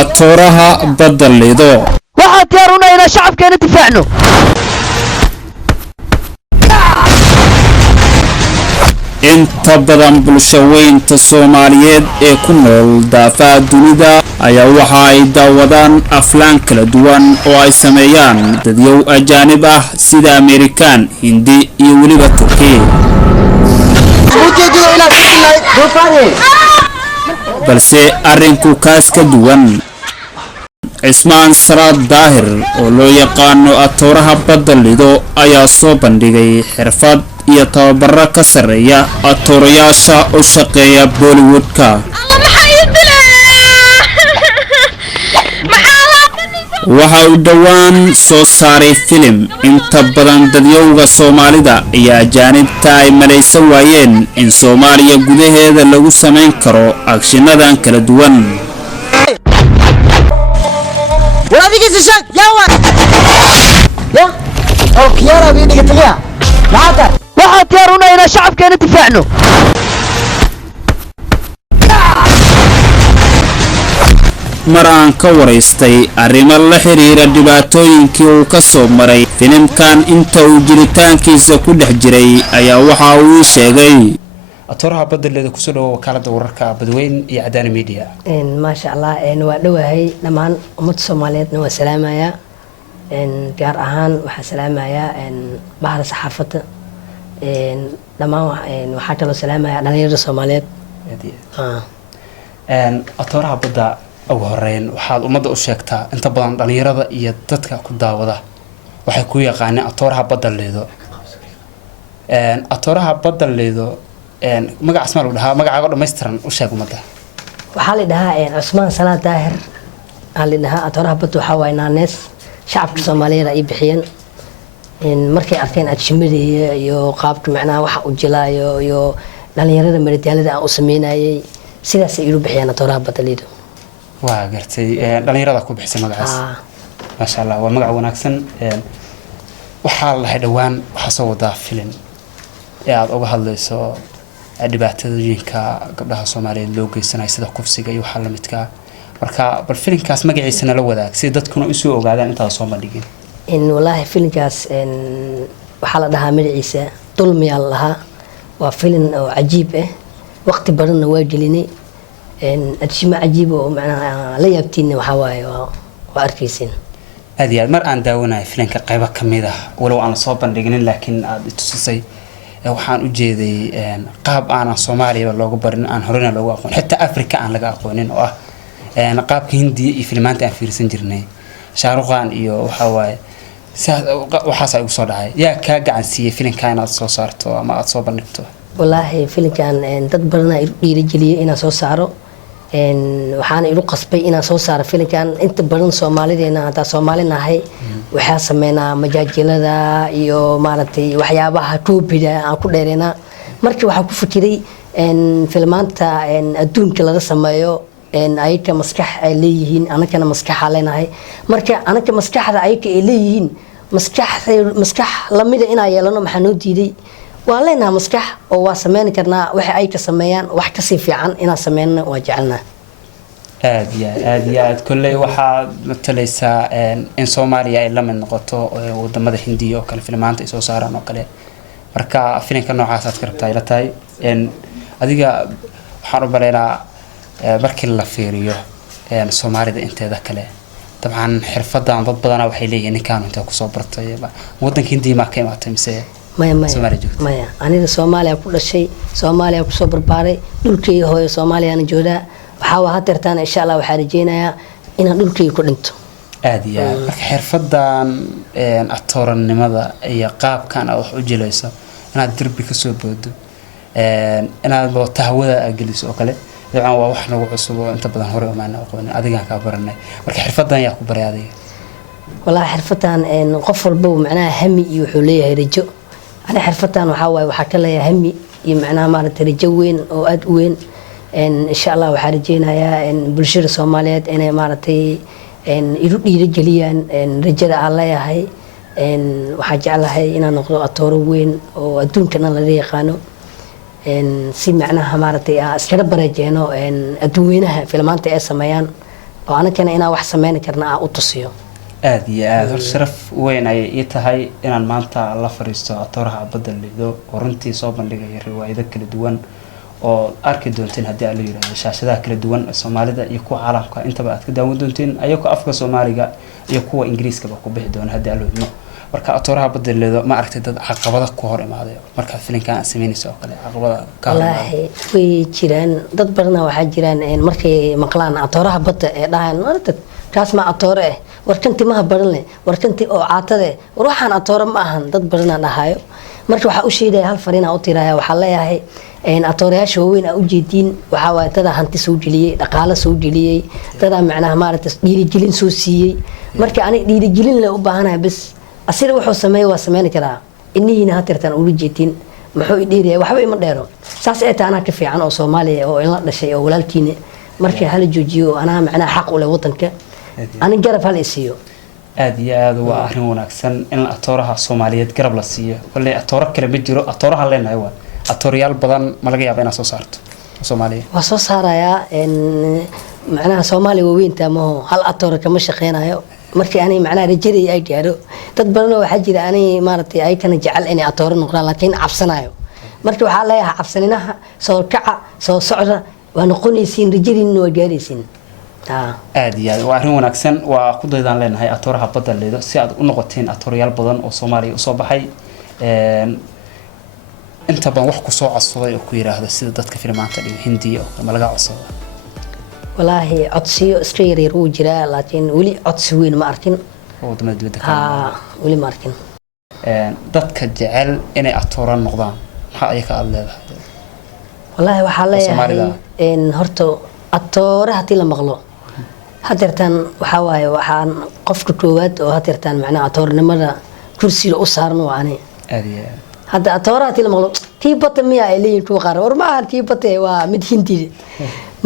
atooraha badda lido waxaa diyaaruna inaan shacabkeena difaacno. inta badan bulshaweynta Soomaaliyeed ee ku nool daafaha dunida ayaa waxa ay daawadaan aflaan kala duwan oo ay sameeyaan dadyow ajaanib ah sida Amerikaan, Hindi iyo weliba Turki. balse arrinku kaas ka duwan. Cismaan Salaad Daahir oo loo yaqaano atooraha badda lido ayaa soo bandhigay xirfad iyo tababaro ka sareeya atoorayaasha u shaqeeya Bollywoodka. waxa uu dhawaan soo saaray filim inta badan dadyowga Soomaalida iyo ajaanibta ay malaysan waayeen in Soomaaliya gudaheeda lagu sameyn karo akshiinadan kala duwan. waxaa diyaaruna inaan shacabkeena difaacno. mar aan ka waraystay arrimo la xiriira dhibaatooyinkii uu ka soo maray filimkan inta uu jiritaankiisa ku dhex jiray ayaa waxa uu sheegay atooraha badda lido kusoo dhawo wakaalada wararka Badweyn iyo Cadaani Media. maasha Allah waa dhawahay dhamaan ummadda Soomaaliyeed waa salaamaya gaar ahaan waxa salaamaya bahar saxaafada dhamaan waxa kale salaamaya dhalinyarada Soomaaliyeed. atooraha badda ugu horeyn waxaad ummadda u sheegtaa inta badan dhalinyarada iyo dadka ku daawada waxay ku yaqaaneen atooraha badda lido. atooraha badda lido magac asmaa lagu dhahaa magacaaga dhameystiran u sheeg ummadda. waxaa la dhahaa Cismaan Salaad Daahir aan la dhahaa atooraha badda waxa waay naanees shacabka Soomaaliyeed ay bixiyeen markay arkeen adshimadii iyo qaabka macnaha waxa uu jilaayo iyo dhalinyarada madadaalada aan u sameynayay sidaas ay ilu bixiyeen atooraha badda lido. waa gartay dhalinyarada ku bixisay magacaas. ma sha Allah waa magac wanaagsan. waxaa la dhawaan waxa soo wadaa filim ee aad uga hadlayso dhibaatooyinka gabdhaha Soomaaliyeed loo geysanayo sida kufsiga iyo waxa la midka. marka bal filimkaas magaciisana la wadaag si dadkuna u soo ogaadaan inta soo bandhigin. wallaahi filimkaas waxa la dhahaa magaciisa dulmiya laha waa filim oo cajiib ah waqti badanna waa gelinay adshima cajiib oo macnaha la yaabtiin waxa waaye waa arkaysin. aad iyo aad mar aan daawanayo filimka qayb ka mid ah walow aan soo bandhigin laakiin aad tusisay waxaan u jeeday qaab aan Soomaaliya looga barin aan horena looga aqoon xitaa Afrika aan laga aqoonin oo ah qaabka Hindi iyo filmaanta aan fiirsan jirnay Shaaruqan iyo waxa waaye waxaas ay u soo dhacay yaa ka gacan siiyay filimkan aad soo saarto ama aad soo bandhigto. wallaahi filimkan dad badan ay dhiirigeliyay inaan soo saaro waxaan ilu qasbay inaan soo saaro filimkan inta badan Soomaalideena hada Soomaalinahay waxa sameynaa majaajilada iyo maaragtay waxyaabaha toobida aan ku dheereena markii waxa ku fikiray filmaanta adduunka laga sameeyo ayka maskax ay leeyihiin anagana maskax leenahay marka anaga maskaxda ayka ay leeyihiin maskax lamida inaan yeelano maxaa noo diiday waa leenahay maskax oo waa sameyn karnaa waxa ay ka sameeyaan wax ka sii fiican inaan sameeyno waa jecelnaa. aad iyo aad kulley waxaa matalaysaa in Soomaaliya ay la mid noqoto wadamada Hindiya oo kale filmaanta ay soo saaraan oo kale marka filimka noocaas aad ka rabtaa ila tahay adiga waxaan u baleynaa markii la fiiriyo Soomaalida inteeda kale dabcan xirfadan dad badan waxay leeyihiin ninkaan inta ku soo bartay wadanka Hindiya ma ka imaatay mise maya aniga Soomaaliya ku dhashay Soomaaliya ku soo barbaaray dhulkii hooyo Soomaaliya joogaa waxa waa hadeertaan insha Allah waxa rajeenayaa inaan dhulkii ku dhinto. aad iyo aad marka xirfadan atooranimada iyo qaabkan aad wax u jilayso inaad dirbi ka soo boodo inaad wata hawada geliso oo kale dabcan waa wax nagu cusub oo inta badan hore uma aqoon adiga ka baranay marka xirfadan yaa ku baray adiga. wallaahi xirfadan qof walba macnaha hami iyo wuxuu leeyahay rajo ana xirfadan waxa ka leeyahay hami iyo macnaha maaragtay rajo weyn oo aad u weyn insha Allah waxa rajeenayaa bulshada Soomaaliyeed inay maaragtay ilu dhiirigeliyaan rajada aan leeyahay waxa jecelahay inaan noqdo atooro weyn oo adduunkana la yaqaano si macnaha maaragtay iskala barajeeno adduweynaha filmaanta ay sameeyaan oo anagana inaan wax sameyn karna aan u tusiyo aad iyo aad hor sharaf weyn ay ii tahay inaan maanta la fariisto atooraha badda lido oo runtii soo bandhigaya riwaayado kala duwan oo arki doonteen haddii aan la yiraahdo shaashadaha kala duwan ee Soomaalida iyo kuwa caalamka intaba aad ka daawan doonteen ayagoo afka Soomaaliga iyo kuwa Ingiriiska ku bixi doona haddii aan la yiraahdo marka atooraha badda lido ma aragtay dad caqabada ku hor imaaday marka filimkan sameynayso kale caqabada ka wallaahi way jiraan dad badan waxa jiraan markay maqlaan atooraha badda ee dhahaan martad kaas ma atoore warkanti ma baran leh warkanti oo caatade war waxaan atoore ma ahan dad badan dhahayo marka waxa u sheeday hal fariina u tiraya waxa leeyahay atooreyaasha weyn u jeedin waxa waa tada hanti soo jiliyay dhaqaale soo jiliyay tada macnaha maaragtay dhiirigelin soo siiyay marka ani dhiirigelin la u baahanahay bas asir wuxuu sameeyay waa sameyn karaa inniina hatirtan u jeedin muxuu dhiiriyay waxba ima dheero saas ay taana ka fiican oo Soomaaliya oo in la dhashay oo walaalkiina marka hal joojiyo ana macnaha xaq u leh wadanka أنا جرب هالإسيو. أدي هذا وأهل ونكسن إن أطورها الصومالية جرب للسية ولا أطورك كلا بيجرو أطورها لنا هو أطوريال بدن ما لقي بين صارت الصومالية. وصار يا إن معناها صومالي وين تمو هل أطورك مش خينا يو مركي أنا معناها رجلي أي جارو تدبرنا وحجي أنا مرتي أي كان جعل إني أطور نقرأ لكن عفسنا يو مركي وحالها عفسناها صار كعة صار صعرة ونقولي سين رجلي إنه جاري سين. aad iyo aad waa arrin wanaagsan waa ku daydaan leenahay atooraha badda leedo si aad u noqoteen atoorayaal badan oo Soomaaliya u soo baxay inta badan wax ku soo codsaday oo ku yiraahdo sida dadka filmaanta dhigo Hindiya oo ma laga codsado wallaahi codsiyo iskayri uu jira laakiin wali codsi weyn ma arkin oo dibadda ka wali ma arkin dadka jecel inay atooran noqdaan waxa ay ka leedahay wallaahi waxa leeyahay in horto atooraha tii la maqlo hadirtan waxa waaye waxaan qofka koowaad oo hadirtan macna atoornimada kursiga u saaran waani aadiya hada atooraha tii la maqlo tii bata miya ay leeyihiin ku qaar war ma tii bata waa mid Hindi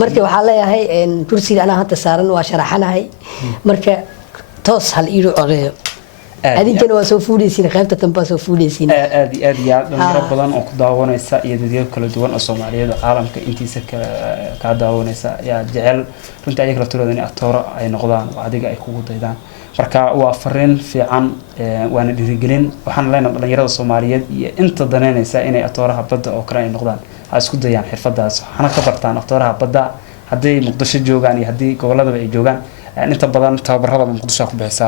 marka waxa leeyahay in kursiga ana hadda saaran waa sharaxanahay marka toos hal iiru oreeyo adinkana waa soo fuudaysiin qaybta tanba soo fuudaysiin aad ya dhalinyaro badan oo ku daawanaysa iyo dadyo kala duwan oo Soomaaliyeed caalamka intiisa ka daawanaysa yaa jecel runtii ayaga la tirada in atooro ay noqdaan oo adiga ay kugu daydaan marka waa fariin fiican waana dhiirigelin waxaan leenahay dhalinyarada Soomaaliyeed iyo inta daneynaysa inay atooraha badda oo kale ay noqdaan ha isku dayaan xirfadaas waxana ka bartaan atooraha badda haddii Muqdisho joogaan iyo haddii goboladaba ay joogaan inta badan tababarada Muqdisho ku bixisa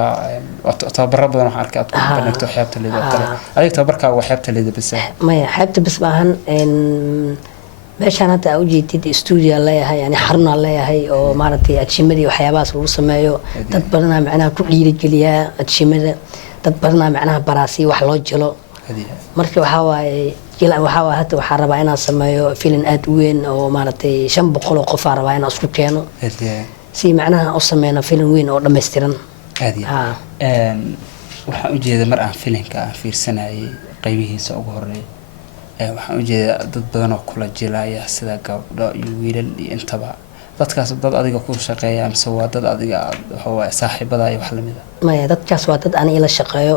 tababarada badan waxa arkay aad ku banagto xeebta leedo kale adiga tababarka waa xeebta leedo bas ma xeebta bas maahan in meeshaan hadda u jeedid studio leeyahay yani xarun leeyahay oo maaragtay adshimadii waxyaabahaas lagu sameeyo dad badan macnaha ku dhiirigeliya adshimada dad badan macnaha baraasi wax loo jilo marka waxa waaye jila waxa waa hadda waxa rabaa inaan sameeyo filim aad weyn oo maaragtay 500 oo qof rabaa inaan isku keeno si macnaha u sameeyna filim weyn oo dhameystiran aadiya waxaan u jeedaa mar aan filimka aan fiirsanayay qaybihiisa ugu horeeyay waxaan u jeedaa dad badan oo kula jilaya sida gabdho iyo wiilal iyo intaba dadkaas dad adiga ku shaqeeya mise waa dad adiga waxa saaxiibada iyo wax la mid ah maya dadkaas waa dad aniga la shaqeeyo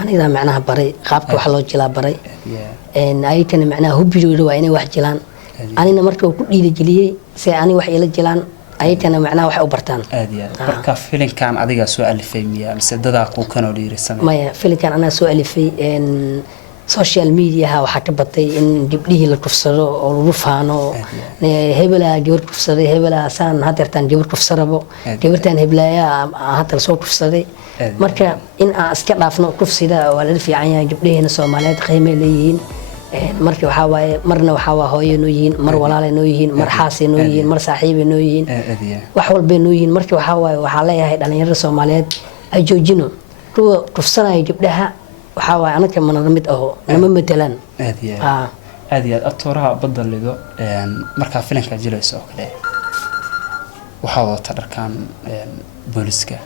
aniga macnaha baray qaabka wax loo jilaa baray ay tan macnaha hubiyooda waa inay wax jilaan anina markii ku dhiirigeliyay si ani wax ila jilaan aytana macnaha wax u bartaan aadiya marka filimkan adiga soo alifay miya mise dada ku kanoo dhiirisanay maya filimkan ana soo alifay social media waxa ka batay in gabdhihii la kufsado oo lagu faano hebela gabar kufsaday hebela saan hadartan gabar kufsarabo gabartan heblaaya hadda soo kufsaday marka in aan iska dhaafno kufsida waa la fiican yahay gabdhihina Soomaaliyeed qiimo leeyihiin markii waxa waaye marna waxa waa hooyo noo yihiin mar walaal noo yihiin mar xaas noo yihiin mar saaxiib noo yihiin wax walba noo yihiin markii waxa waaye waxa leeyahay dhalinyarada Soomaaliyeed ay joojino kuwa kufsanay gabdhaha waxa waaye anaka mana mid aho nama matalan aadiya atooraha badda lido marka filimka jilayso oo kale waxa wada dharkan booliska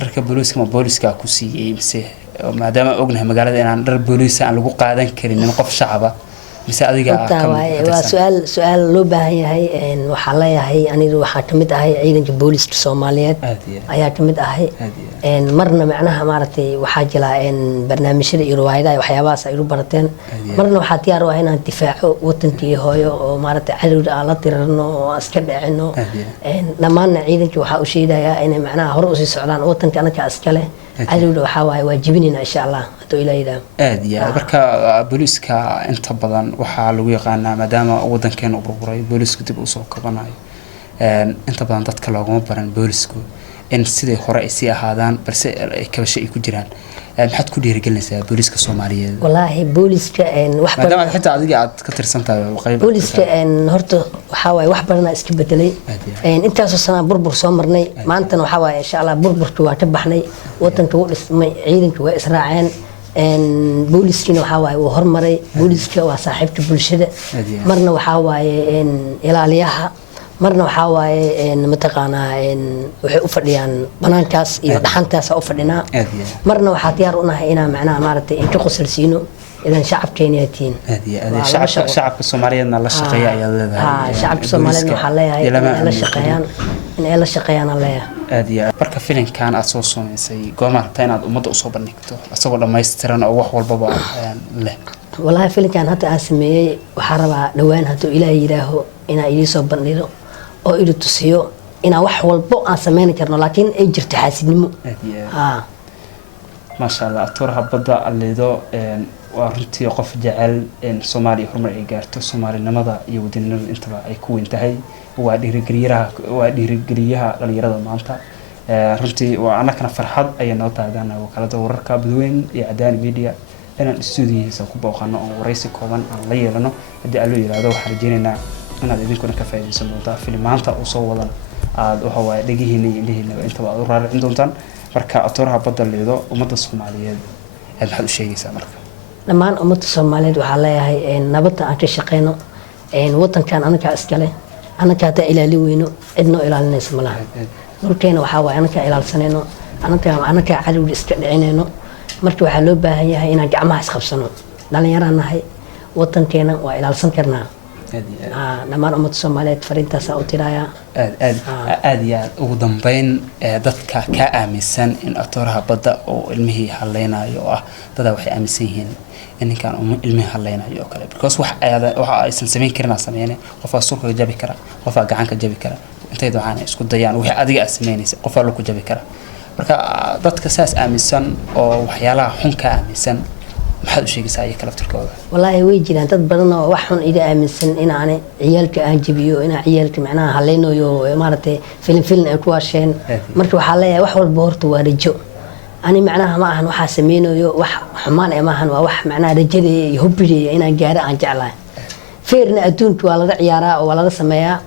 dharka booliska ma booliska ku siiyay mise maadaama ognahay magaalada inaan dhar booliis aan lagu qaadan karin qof shacaba mise adiga waa su'aal loo baahan yahay waxa la yahay anigu waxa kamid ahay ciidanka booliska Soomaaliyeed ayaa kamid ahay marna macnaha maartay waxa jila barnaamijyada iyo riwaayadaha waxyaabahaas ay u barateen marna waxa diyaar u ah inaan difaaco wadankii hooyo oo maartay cadowga aan la tirarno oo iska dhacino dhamaan ciidanka waxa uu sheegayaa inay macnaha hor u sii socdaan wadanka anaka askale cadowga waxa waay waajibinina insha Allah haduu ilaahay marka booliska inta badan waxaa lagu yaqaanaa maadaama wadankeena u burburay booliska dib u soo kabanayo inta badan dadka loogama baran boolisku in sidii hore ay sii ahaadaan balse ay kabasho ay ku jiraan maxaad ku dhiirigelinaysaa booliska Soomaaliyeed wallahi booliska wax badan maadaama xitaa adiga aad ka tirsantahay qayb booliska horta waxa waay wax badan iska bedelay intaas oo sana burbur soo marnay maanta waxa waay insha Allah burburku waa ka baxnay wadanka uu dhismay ciidanka waa israaceen booliskina waxa waay uu hormaray booliska waa saaxiibka bulshada marna waxa waay ilaaliyaha marna waxa waay mataqaanaa waxay u fadhiyaan banaankaas iyo dhaxantaas u fadhinaa marna waxa diyaar u nahay inaan macnaha maartay inta qosalsiino idan shacabkeena yatiin shacabka Soomaaliyeedna la shaqeeya ayaa leedahay shacabka Soomaaliyeed waxa leeyahay la shaqeeyaan in ay la shaqeeyaan leeyahay marka filimkan aad soo soomaysay goorma tahay inaad umada u soo bandhigto asagoo dhameystiran oo wax walba leh wallahi filimkan hadda aan sameeyay waxa rabaa dhawaan haduu Ilaahay yiraaho inaan idin soo bandhigo oo idu tusiyo inaan wax walba aan sameyn karno laakiin ay jirto xaasidnimo ما شاء الله أتورها بدأ الليدو وارنتي قف جعل إن سومالي حرمة إيجارته سومالي نمضى يودين الانتباه يكون انتهي وادي رجليها اللي يرد معناتها رنتي وأنا كان فرحان أي نقطة أنا وكالة وركب بدوين إعداد ميديا أنا الاستوديو سأكون خانة ورئيس كمان الله يلنا بدي قالوا يلا وحرجينا أنا إذا كنا كفاية سنوات في المعناتها وصوّلا وهو دقيقة هنا انتباه ورار عندهم تان marka atoorha badal leedo umada Soomaaliyeed aad waxa u sheegaysaa marka dhamaan umada Soomaaliyeed waxa leeyahay nabadda aan ka shaqeyno wadankan anaga iskale anaga ta ilaali weyno cidno ilaalinaysa malaha dhulkeena waxa waay anaga ilaalsanayno anaga cadawga iska dhicinayno marka waxa loo baahan yahay inaan gacmaha is qabsano dhalinyaranahay wadankeena waa ilaalsan karnaa dhamaan umada Soomaaliyeed fariintaas u tiraya aad ugu dambeyn dadka ka aaminsan in atooraha badda oo ilmihii haleynayo ah dad waxay aaminsan yihiin in kan ilmihii haleynayo oo kale because waxa aysan sameyn karin sameeyeen qof suuqa jabi kara qof gacan ka jabi kara intay doonaan isku dayaan wixii adiga sameynaysa qof la ku jabi kara marka dadka saas aaminsan oo waxyaalaha xun ka aaminsan maxaad u sheegaysaa ay kala turkooda wallahi way jiraan dad badan oo wax xun ida aaminsan in aan ciyaalka aan jabiyo in ciyaalka macnaha haleynayo maartay film ay ku waasheen marka waxa leeyahay wax walba horta waa rajo ani macnaha ma ahan waxa sameynayo wax xumaan ma ahan waa wax macnaha rajada iyo hubbiga inaan gaaro aan jeclahay feerna adduunka waa laga ciyaaraa oo waa laga sameeyaa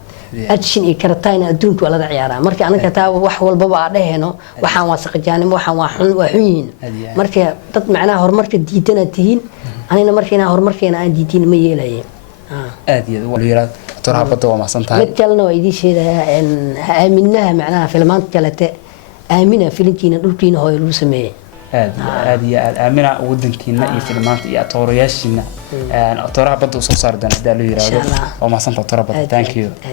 action iyo karatayna adduunka waa laga ciyaaraa marka anaga taa wax walba waa dhaheeno waxaan waa saqajaanimo waxaan waa xun marka dad macnaha horumarka diidana tihiin anina marka inaan horumarkeena aan diidin ma yeelayo aad iyo waliyaad atooraha badda waa maasantahay mid kalena waa idin sheegayaa in aaminaha macnaha filmaanta kalete aamina filinkiina dhulkiina hooyo lagu sameeyay aad iyo aamina wadankiina iyo filmaanta iyo atoorayaashiina atooraha badda soo saar doona hadii la yiraahdo waa maasantahay atooraha badda thank you